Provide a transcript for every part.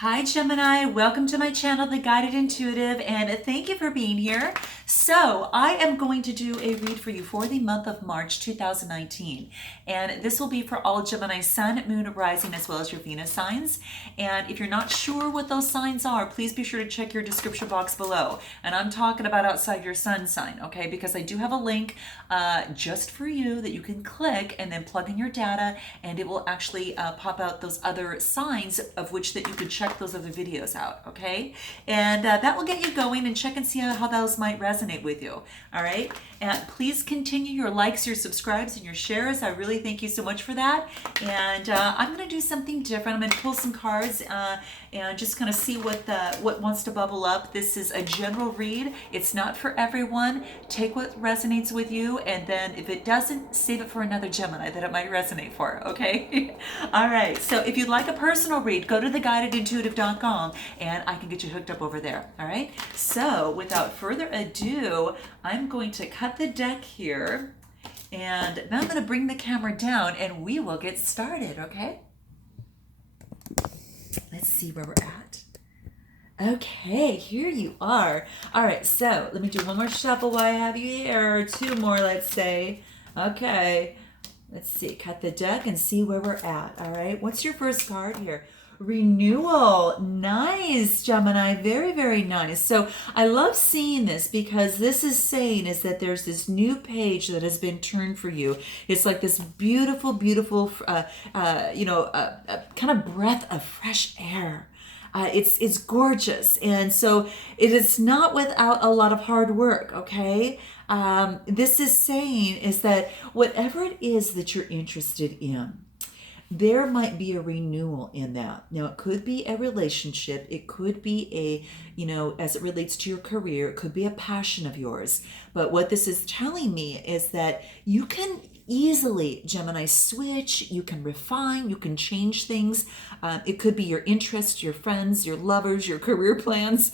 Hi Gemini, welcome to my channel, The Guided Intuitive, and thank you for being here. So I am going to do a read for you for the month of March 2019, and this will be for all Gemini Sun, Moon, Rising, as well as your Venus signs. And if you're not sure what those signs are, please be sure to check your description box below. And I'm talking about outside your Sun sign, okay? Because I do have a link just for you that you can click and then plug in your data, and it will actually pop out those other signs of which that you could check those other videos out, okay? And that will get you going and check and see how those might resonate with you, all right? And please continue your likes, your subscribes, and your shares. I really thank you so much for that. And I'm going to do something different. I'm going to pull some cards and just kind of see what wants to bubble up. This is a general read. It's not for everyone. Take what resonates with you, and then if it doesn't, save it for another Gemini that it might resonate for, okay? All right, so if you'd like a personal read, go to theguidedintuitive.com and I can get you hooked up over there, all right? So without further ado, I'm going to cut the deck here, and then I'm going to bring the camera down and we will get started, okay? Let's see where we're at. Okay, here you are. All right, so let me do one more shuffle while I have you here, or two more, let's say. Okay, let's see, cut the deck and see where we're at. All right, what's your first card here? Renewal. Nice, Gemini. Very, very nice. So I love seeing this because this is saying is that there's this new page that has been turned for you. It's like this beautiful, beautiful, kind of breath of fresh air. It's gorgeous, and so it is not without a lot of hard work. Okay, this is saying is that whatever it is that you're interested in, there might be a renewal in that. Now, it could be a relationship. It could be as it relates to your career, it could be a passion of yours. But what this is telling me is that you can easily, Gemini, switch, you can refine, you can change things. It could be your interests, your friends, your lovers, your career plans.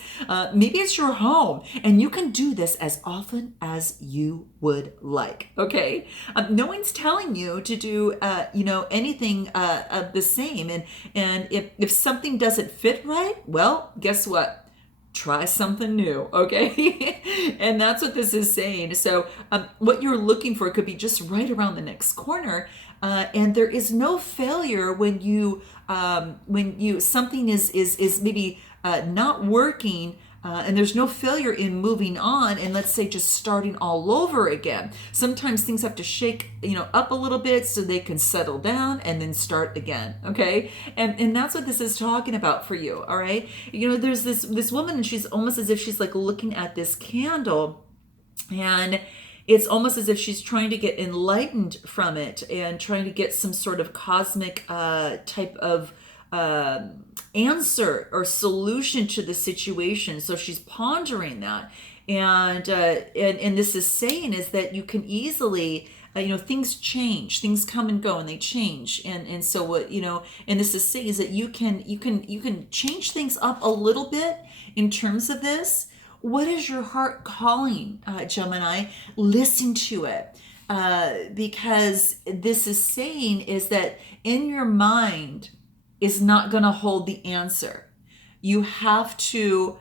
Maybe it's your home, and you can do this as often as you would like, okay? No one's telling you to do, anything of the same. And if something doesn't fit right, well, guess what? Try something new, okay? And that's what this is saying. So what you're looking for could be just right around the next corner, and there is no failure when you something is maybe not working. And there's no failure in moving on and, let's say, just starting all over again. Sometimes things have to shake, up a little bit so they can settle down and then start again, okay? And that's what this is talking about for you, all right? There's this woman, and she's almost as if she's like looking at this candle, and it's almost as if she's trying to get enlightened from it and trying to get some sort of cosmic type of answer or solution to the situation. So she's pondering that, and this is saying is that you can easily things change, things come and go, and they change, and so what and this is saying is that you can change things up a little bit in terms of this. What is your heart calling, Gemini? Listen to it, because this is saying is that in your mind is not going to hold the answer. You have to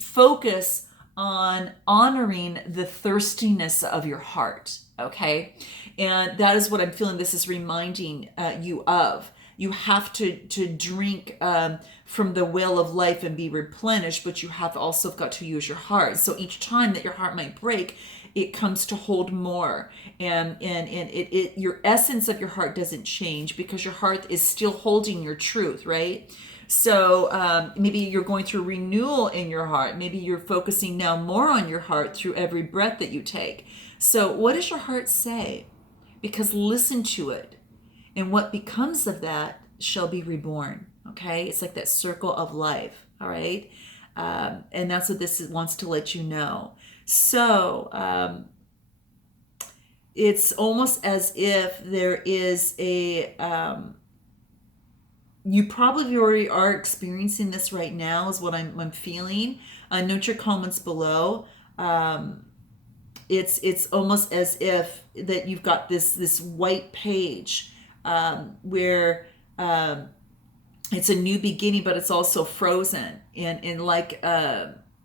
focus on honoring the thirstiness of your heart, okay? And that is what I'm feeling this is reminding you of. You have to drink from the well of life and be replenished, but you have also got to use your heart. So each time that your heart might break, it comes to hold more, and your essence of your heart doesn't change because your heart is still holding your truth, right? So maybe you're going through renewal in your heart. Maybe you're focusing now more on your heart through every breath that you take. So what does your heart say? Because listen to it, and what becomes of that shall be reborn, okay? It's like that circle of life, all right? And that's what this wants to let you know. So it's almost as if there is you probably already are experiencing this right now is what I'm feeling. Note your comments below. It's almost as if that you've got this white page where it's a new beginning, but it's also frozen. And like,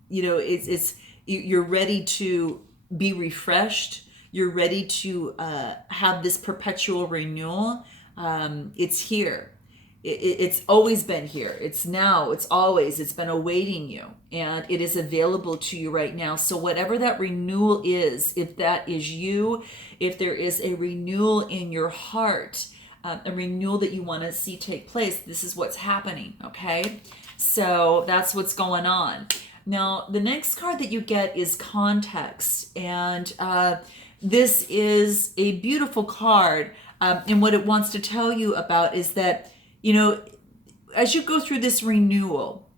it's you're ready to be refreshed. You're ready to have this perpetual renewal. It's here. It's always been here. It's now. It's always. It's been awaiting you, and it is available to you right now. So whatever that renewal is, if that is you, if there is a renewal in your heart, a renewal that you want to see take place, this is what's happening. Okay, so that's what's going on. Now, the next card that you get is context, and this is a beautiful card. And what it wants to tell you about is that, as you go through this renewal,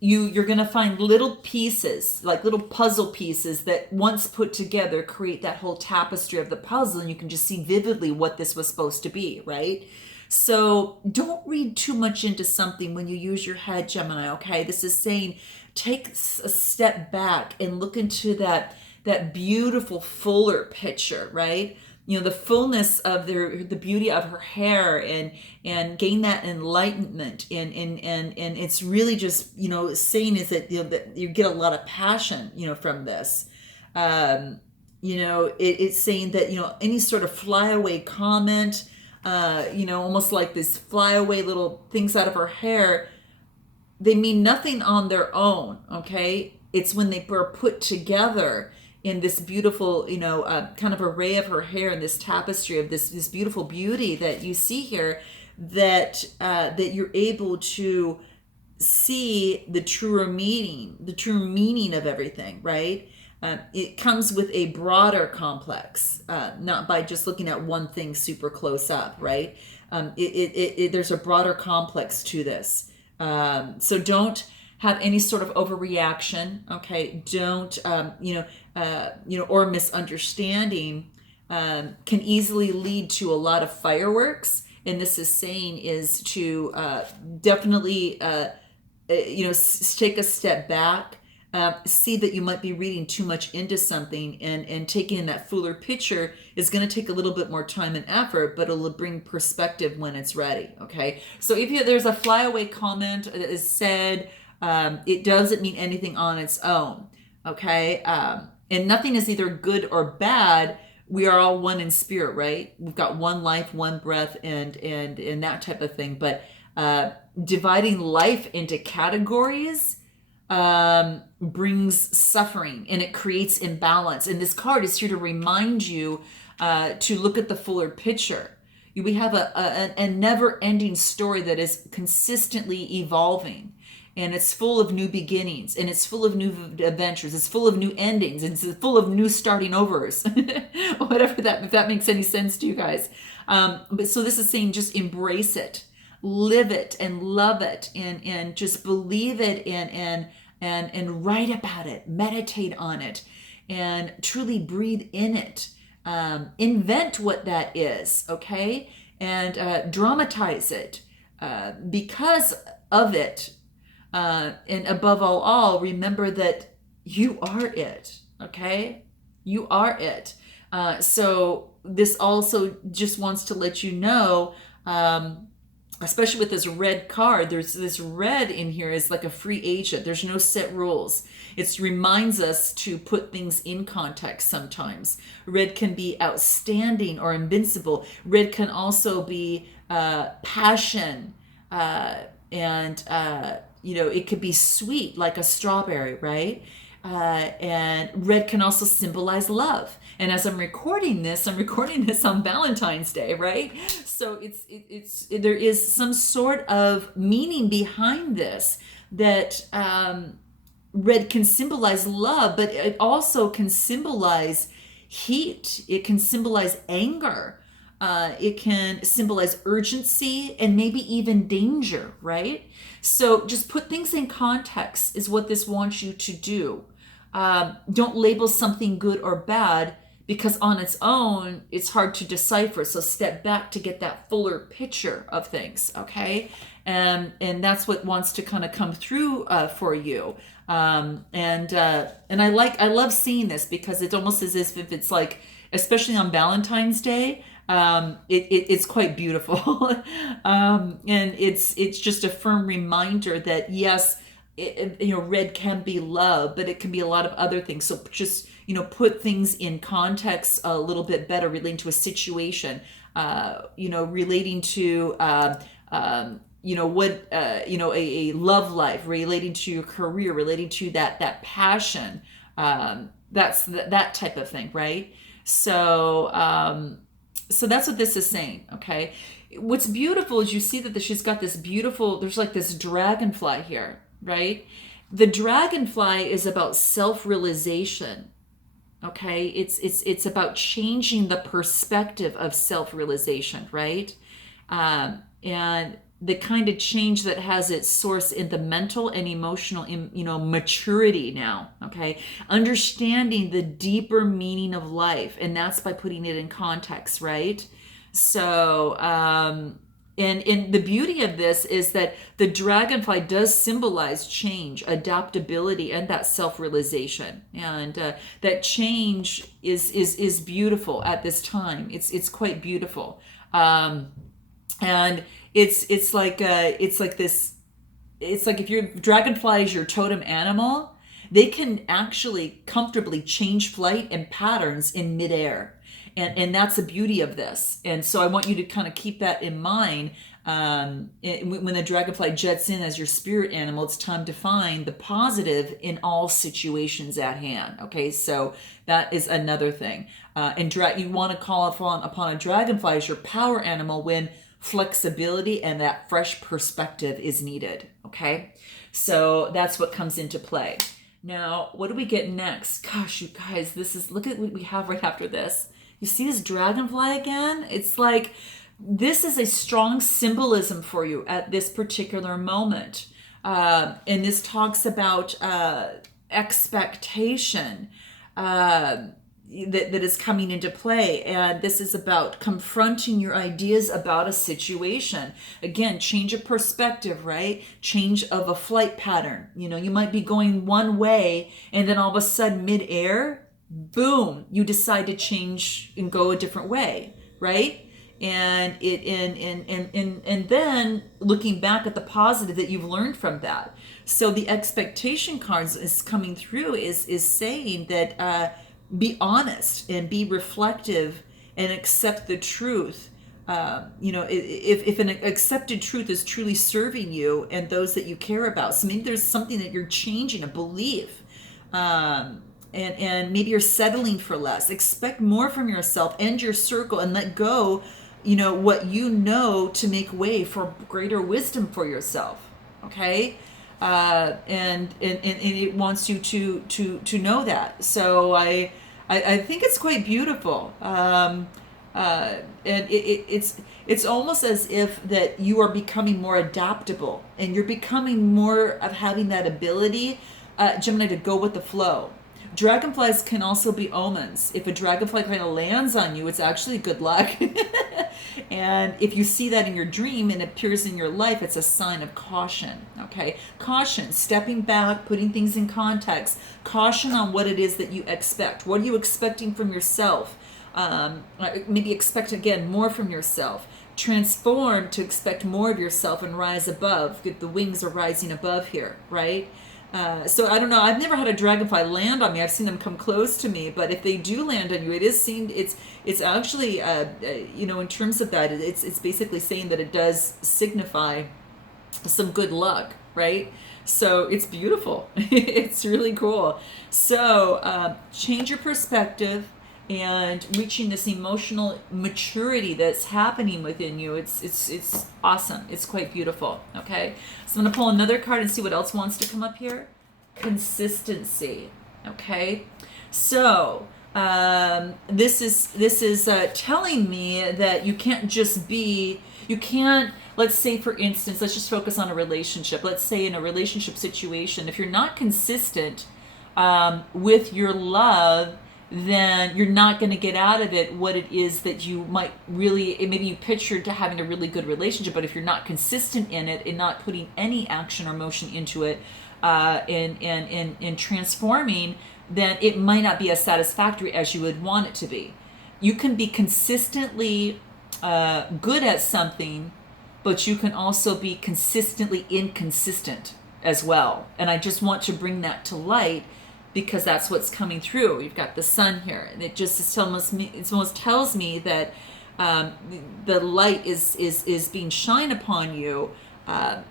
you're going to find little pieces, like little puzzle pieces that once put together create that whole tapestry of the puzzle, and you can just see vividly what this was supposed to be, right? So don't read too much into something when you use your head, Gemini, okay? This is saying take a step back and look into that beautiful, fuller picture, right? The fullness of the beauty of her hair, and gain that enlightenment, and it's really just saying is that that you get a lot of passion from this. It's saying that any sort of flyaway comment, almost like this flyaway little things out of her hair, they mean nothing on their own. Okay, it's when they are put together in this beautiful, kind of array of her hair, and this tapestry of this beautiful beauty that you see here, that you're able to see the truer meaning of everything, right? It comes with a broader complex, not by just looking at one thing super close up, right? There's a broader complex to this. So don't have any sort of overreaction, okay? Don't, or misunderstanding can easily lead to a lot of fireworks. And this is saying is to definitely, take a step back, see that you might be reading too much into something, and taking in that fuller picture is going to take a little bit more time and effort, but it'll bring perspective when it's ready, okay? So if there's a flyaway comment that is said, it doesn't mean anything on its own, okay? And nothing is either good or bad. We are all one in spirit, right? We've got one life, one breath, and that type of thing. But dividing life into categories brings suffering, and it creates imbalance. And this card is here to remind you to look at the fuller picture. We have a never-ending story that is consistently evolving. And it's full of new beginnings, and it's full of new adventures. It's full of new endings, and it's full of new starting overs. Whatever if that makes any sense to you guys. But so this is saying just embrace it, live it, and love it, and just believe it, and write about it, meditate on it, and truly breathe in it. Invent what that is, okay, and dramatize it because of it. And above all, remember that you are it, okay? You are it. So this also just wants to let you know, especially with this red card, there's this red in here is like a free agent. There's no set rules. It reminds us to put things in context sometimes. Red can be outstanding or invincible. Red can also be passion, and it could be sweet like a strawberry, right? And red can also symbolize love. And as I'm recording this on Valentine's Day, right? So there is some sort of meaning behind this, that red can symbolize love, but it also can symbolize heat. It can symbolize anger. It can symbolize urgency and maybe even danger, right? So just put things in context is what this wants you to do. Don't label something good or bad, because on its own, it's hard to decipher. So step back to get that fuller picture of things, okay? And that's what wants to kind of come through for you. And I love seeing this, because it's almost as if it's like, especially on Valentine's Day, It's quite beautiful. And it's just a firm reminder that yes, red can be love, but it can be a lot of other things. So just, put things in context a little bit better, relating to a situation, relating to, a love life, relating to your career, relating to that passion. That's that type of thing, right? So that's what this is saying, okay? What's beautiful is you see that she's got this beautiful, there's like this dragonfly here, right? The dragonfly is about self-realization, okay? It's about changing the perspective of self-realization, right? And the kind of change that has its source in the mental and emotional, maturity now, okay? Understanding the deeper meaning of life, and that's by putting it in context, right? So, and the beauty of this is that the dragonfly does symbolize change, adaptability, and that self-realization. And that change is beautiful at this time. It's quite beautiful. And it's like if your dragonfly is your totem animal, they can actually comfortably change flight and patterns in midair. And that's the beauty of this. And so I want you to kind of keep that in mind. When the dragonfly jets in as your spirit animal, it's time to find the positive in all situations at hand. Okay, so that is another thing. And you want to call upon a dragonfly as your power animal when flexibility and that fresh perspective is needed. Okay, so that's what comes into play. Now, what do we get next? Gosh, you guys, look at what we have right after this. You see this dragonfly again? It's like, this is a strong symbolism for you at this particular moment. And this talks about expectation that is coming into play. And this is about confronting your ideas about a situation. Again, change of perspective, right? Change of a flight pattern. You might be going one way, and then all of a sudden midair, boom, you decide to change and go a different way, right? And and then looking back at the positive that you've learned from that. So the expectation cards is coming through is saying that be honest and be reflective and accept the truth. If an accepted truth is truly serving you and those that you care about, so maybe there's something that you're changing, a belief. And maybe you're settling for less. Expect more from yourself and your circle, and let go, what to make way for greater wisdom for yourself. Okay, and it wants you to know that. So I think it's quite beautiful. And it's almost as if that you are becoming more adaptable, and you're becoming more of having that ability, Gemini, to go with the flow. Dragonflies can also be omens. If a dragonfly kind of lands on you, it's actually good luck. And if you see that in your dream and it appears in your life, it's a sign of caution. Okay, caution, stepping back, putting things in context. Caution on what it is that you expect. What are you expecting from yourself? Maybe expect, again, more from yourself. Transform to expect more of yourself and rise above. The wings are rising above here, right? So I don't know. I've never had a dragonfly land on me. I've seen them come close to me, but if they do land on you, it is seen. It's actually in terms of that, it's basically saying that it does signify some good luck, right? So it's beautiful. It's really cool. So change your perspective and reaching this emotional maturity that's happening within you. It's awesome. It's quite beautiful. Okay, so I'm going to pull another card and see what else wants to come up here. Consistency. Okay, so this is telling me that you can't just be, let's say, for instance, let's just focus on a relationship. Let's say in a relationship situation, if you're not consistent with your love, then you're not going to get out of it what it is that you might really, maybe you pictured to having a really good relationship, but if you're not consistent in it and not putting any action or motion into it, in transforming, then it might not be as satisfactory as you would want it to be. you can be consistently good at something, but you can also be consistently inconsistent as well. And I just want to bring that to light because that's what's coming through. You've got the sun here, and it almost tells me that the light is being shined upon you.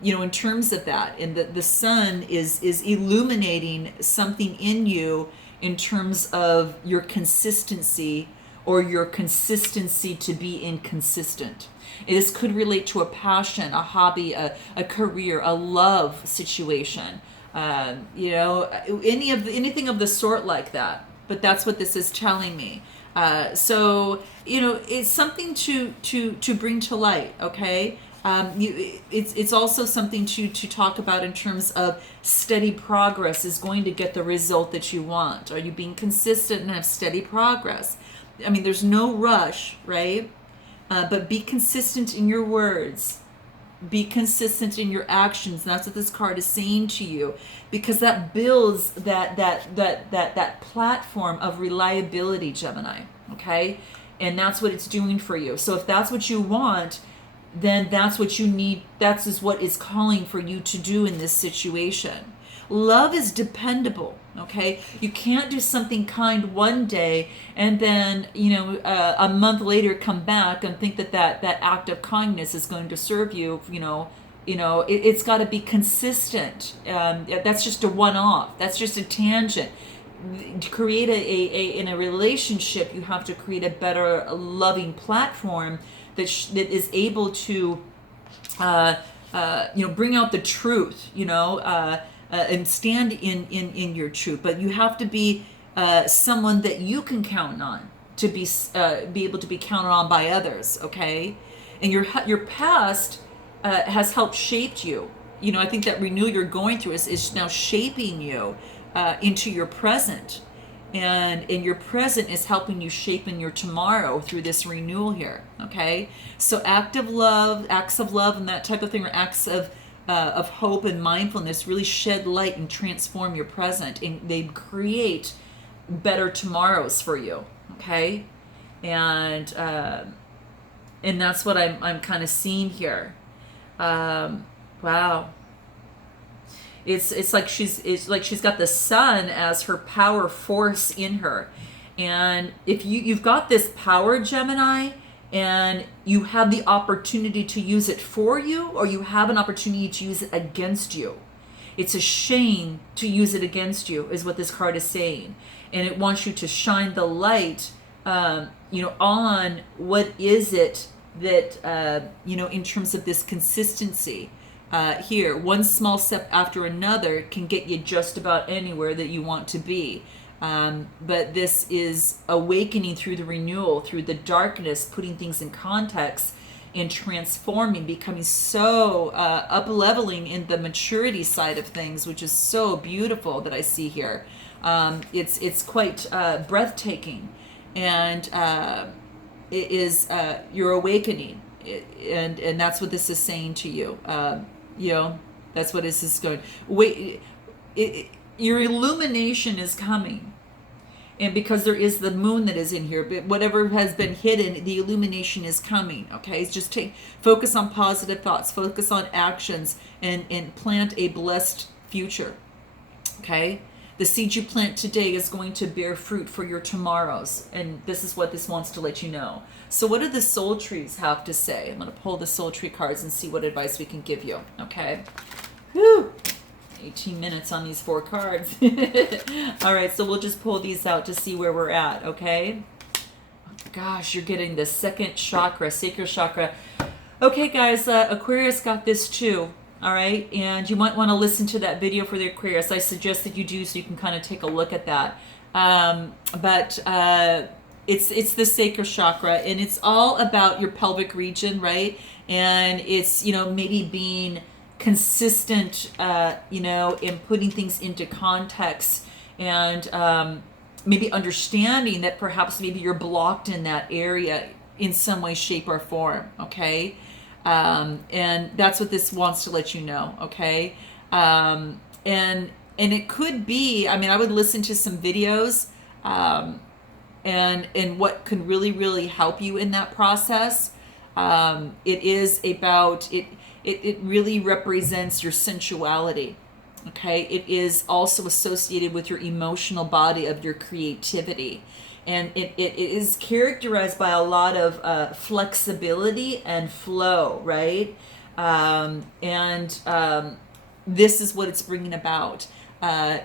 In terms of that, and the sun is illuminating something in you in terms of your consistency, or your consistency to be inconsistent. This could relate to a passion, a hobby, a career, a love situation, anything of the sort like that. But that's what this is telling me. So it's something to bring to light. Okay. It's also something to talk about in terms of steady progress is going to get the result that you want. Are you being consistent and have steady progress? I mean, there's no rush, right? But be consistent in your words. Be consistent in your actions. And that's what this card is saying to you, because that builds that platform of reliability, Gemini. Okay, and that's what it's doing for you. So if that's what you want, then that's what you need. That is what is calling for you to do in this situation. Love is dependable. Okay, you can't do something kind one day and then a month later come back and think that act of kindness is going to serve you. It's got to be consistent. That's just a one-off. That's just a tangent. To create in a relationship, you have to create a better loving platform that is able to bring out the truth. And stand in your truth, but you have to be someone that you can count on to be able to be counted on by others. Okay, and your past has helped shape you. I think that renewal you're going through is now shaping you into your present, and your present is helping you shape in your tomorrow through this renewal here. Okay, so acts of love, and that type of thing, or acts of hope and mindfulness really shed light and transform your present, and they create better tomorrows for you. Okay, and that's what I'm kind of seeing here. Wow, it's like she's got the sun as her power force in her, and if you've got this power, Gemini, and you have the opportunity to use it for you, or you have an opportunity to use it against you. It's a shame to use it against you, is what this card is saying. And it wants you to shine the light, on what is it that, in terms of this consistency. Here, one small step after another can get you just about anywhere that you want to be. But this is awakening through the renewal, through the darkness, putting things in context and transforming, becoming so up-leveling in the maturity side of things, which is so beautiful that I see here. It's quite breathtaking, and it is you're awakening, and that's what this is saying to you. That's what this is going. Your illumination is coming. And because there is the moon that is in here, but whatever has been hidden, the illumination is coming. Okay, it's just focus on positive thoughts, focus on actions, and plant a blessed future. Okay, the seed you plant today is going to bear fruit for your tomorrows, and this is what this wants to let you know. So what do the soul trees have to say? I'm going to pull the soul tree cards and see what advice we can give you. Okay. Whew. 18 minutes on these 4 cards. All right, so we'll just pull these out to see where we're at, okay? Gosh, you're getting the second chakra, sacral chakra. Okay, guys, Aquarius got this too, all right? And you might want to listen to that video for the Aquarius. I suggest that you do, so you can kind of take a look at that. But it's the sacral chakra, and it's all about your pelvic region, right? And it's, maybe being consistent, in putting things into context, and maybe understanding that perhaps maybe you're blocked in that area in some way, shape, or form. Okay, and that's what this wants to let you know. Okay, and it could be. I mean, I would listen to some videos. and what can really help you in that process. It is about it. It really represents your sensuality. Okay, it is also associated with your emotional body of your creativity, and it is characterized by a lot of flexibility and flow, right? And this is what it's bringing about.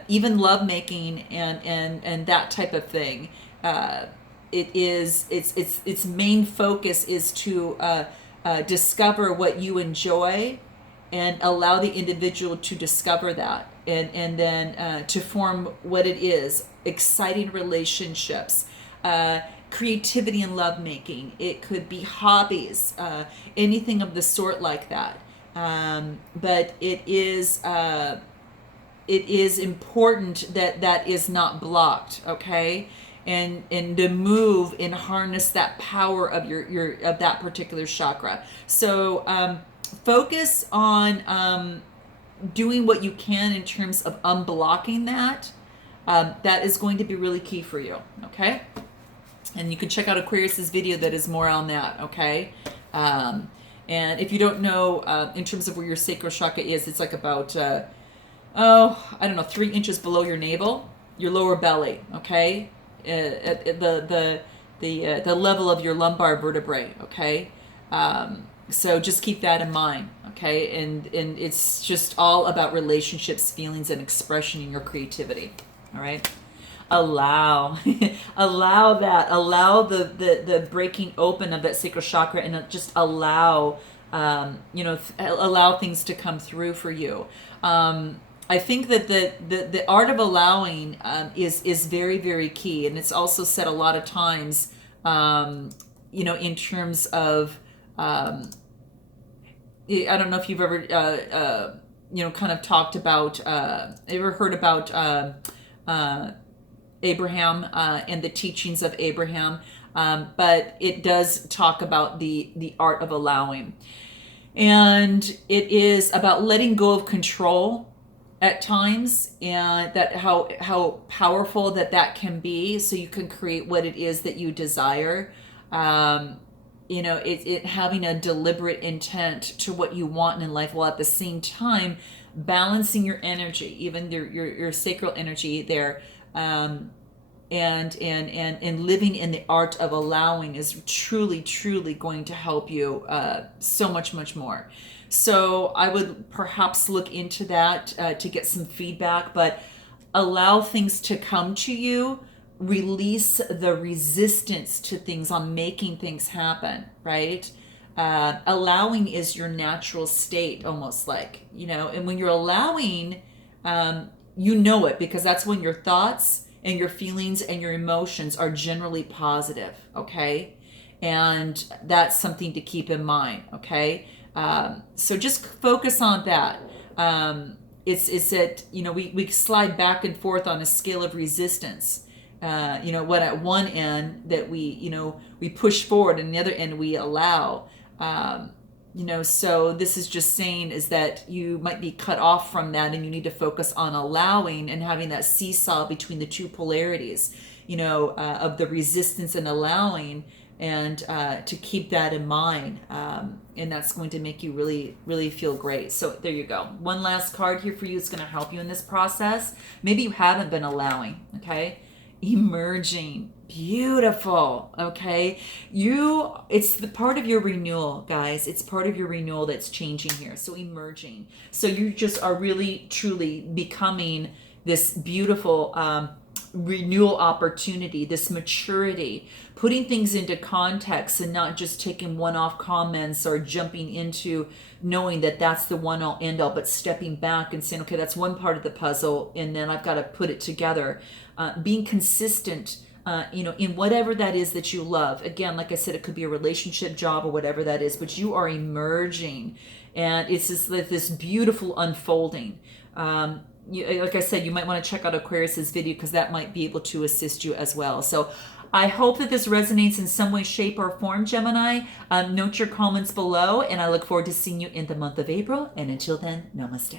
Even lovemaking and that type of thing. Its main focus is to discover what you enjoy and allow the individual to discover that, and then to form what it is: exciting relationships, creativity and lovemaking. It could be hobbies, anything of the sort like that. But it is important that that is not blocked, okay? And to move and harness that power of your of that particular chakra. So focus on doing what you can in terms of unblocking that. That is going to be really key for you, okay? And you can check out Aquarius's video that is more on that, okay? And if you don't know, in terms of where your sacral chakra is, it's like about, I don't know, 3 inches below your navel, your lower belly, okay? At the level of your lumbar vertebrae, okay? So just keep that in mind, okay? And it's just all about relationships, feelings, and expression in your creativity, all right? Allow allow the breaking open of that sacral chakra, and just allow allow things to come through for you. I think that the art of allowing is very key, and it's also said a lot of times, in terms of I don't know if you've ever kind of talked about ever heard about Abraham and the teachings of Abraham, but it does talk about the art of allowing, and it is about letting go of control at times, and that how powerful that can be, so you can create what it is that you desire. It having a deliberate intent to what you want in life, while at the same time balancing your energy, even your sacral energy there. And living in the art of allowing is truly going to help you so much more. So I would perhaps look into that to get some feedback, but allow things to come to you. Release the resistance to things on making things happen, right? Allowing is your natural state, almost like, and when you're allowing, it, because that's when your thoughts and your feelings and your emotions are generally positive, okay? And that's something to keep in mind, okay? So just focus on that. It's that, we slide back and forth on a scale of resistance. What at one end that we push forward, and the other end we allow. So this is just saying is that you might be cut off from that, and you need to focus on allowing and having that seesaw between the two polarities, of the resistance and allowing, and to keep that in mind. And that's going to make you really feel great. So there you go. One last card here for you is going to help you in this process. Maybe you haven't been allowing, okay? Emerging. Beautiful. Okay, it's the part of your renewal, guys. It's part of your renewal that's changing here. So emerging, so you just are really truly becoming this beautiful renewal opportunity, this maturity, putting things into context and not just taking one-off comments or jumping into knowing that that's the one all end all, but stepping back and saying, okay, that's one part of the puzzle, and then I've got to put it together. Being consistent, in whatever that is that you love. Again, like I said, it could be a relationship, job, or whatever that is, but you are emerging, and it's this beautiful unfolding. Like I said, you might want to check out Aquarius's video, because that might be able to assist you as well. So I hope that this resonates in some way, shape, or form, Gemini. Note your comments below, and I look forward to seeing you in the month of April. And until then, namaste.